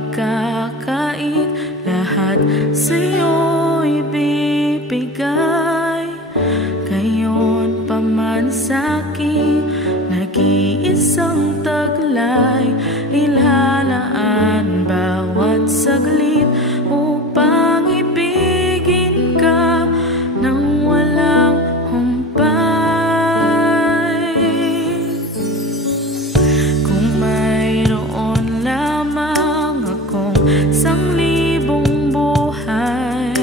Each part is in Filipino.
pagkakait, lahat sa'yo ibibigay. Ngayon pa man sa'kin, nag-iisang taglay, ilalaan bawat saglit upang ibigin ka nang walang humpay. Kung mayroon lamang akong 1,000 buhay,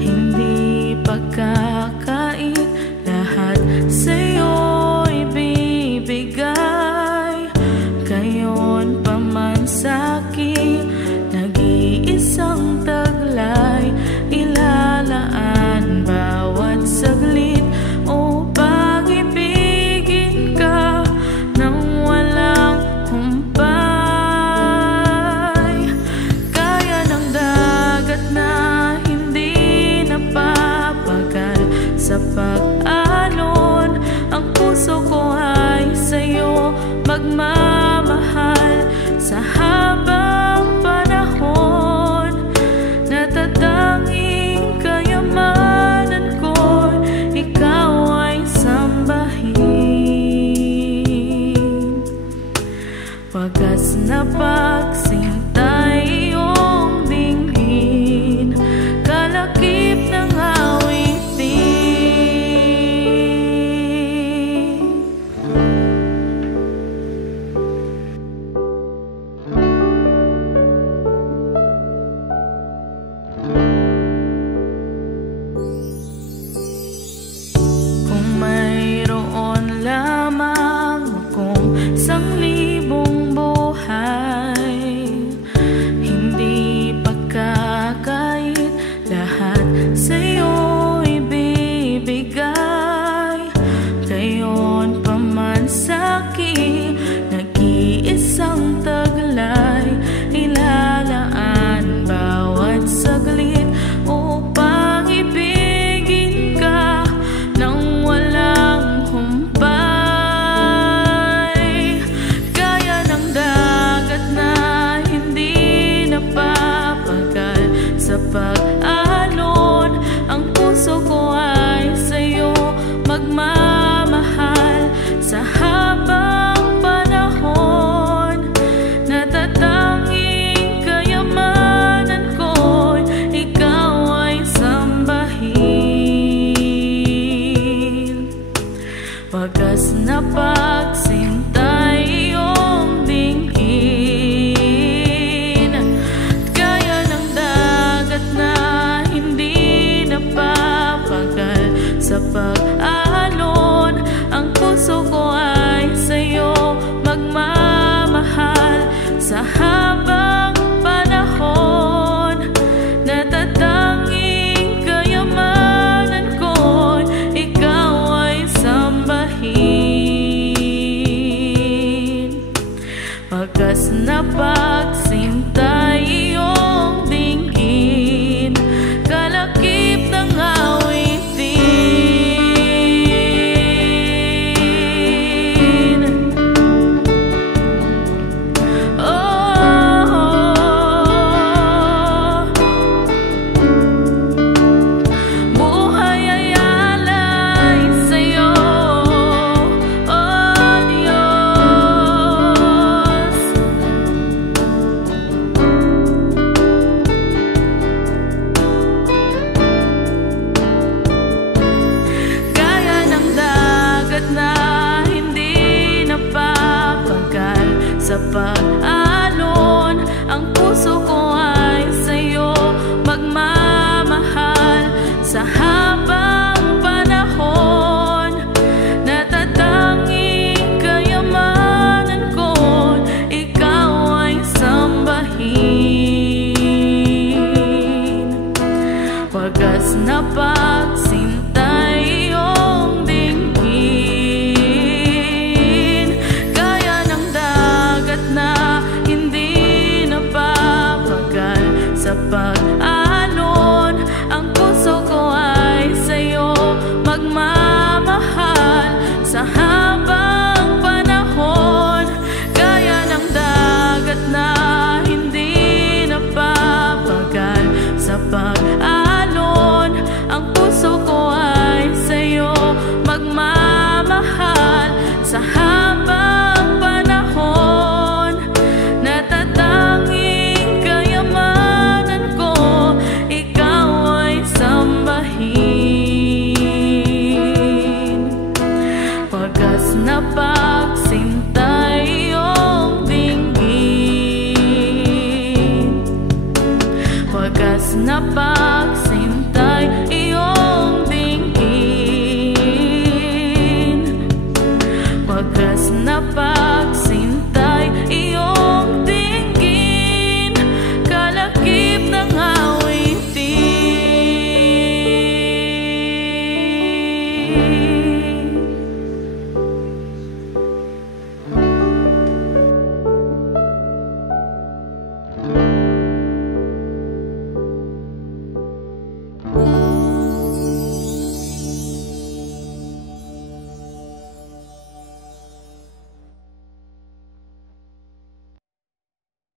hindi pagkakait, lahat sa'yo ibibigay. Ngayon pa man sa'kin, nag-iisang taglay, ilalaan bawat saglit upang ibigin ka nang walang humpay. Kaya ng dagat na hindi napapagal sa pag-alon, ang puso ko ay sa'yo magmamahal sa habang panahon. Natatanging kayamanan ko, ikaw ay sambahin. Wagas na pagsinta iyong dinggin, kalakip ng awitin. Kung mayroon lamang akong 1,000 buhay, hindi pagkakait, lahat sa'yo ibibigay. Ngayon pa man sa'kin, nag-iisang taglay, ilalaan bawat saglit upang ibigin ka nang walang humpay. Kaya ng dagat na hindi napapagal sa pag-alon, ang puso ko ay sa'yo magmamahal sa habang panahon. Natatanging kayamanan ko, ikaw ay sambahin. Wagas na pagsinta iyong dinggin, kaya ng dagat na hindi napapagal sa pag-alon, ang puso ko ay sa'yo magmamahal sa habang panahon. Natatanging kayamanan ko, ikaw ay sambahin. Wagas na pagsinta iyong dinggin, kalakip ng awitin. Buhay ay alay sa'yo, oh Diyos. Kaya ng dagat na hindi napapagal sa pag-alon, ang puso ko ay sa'yo magmamahal sa habang panahon. Natatanging kayamanan ko, ikaw ay sambahin. Wagas na pagsinta iyong dinggin, kaya ng dagat na hindi napapagal sa pag-alon, ang puso ko ay sa'yo magmamahal sa habang panahon. Kaya ng dagat na na pa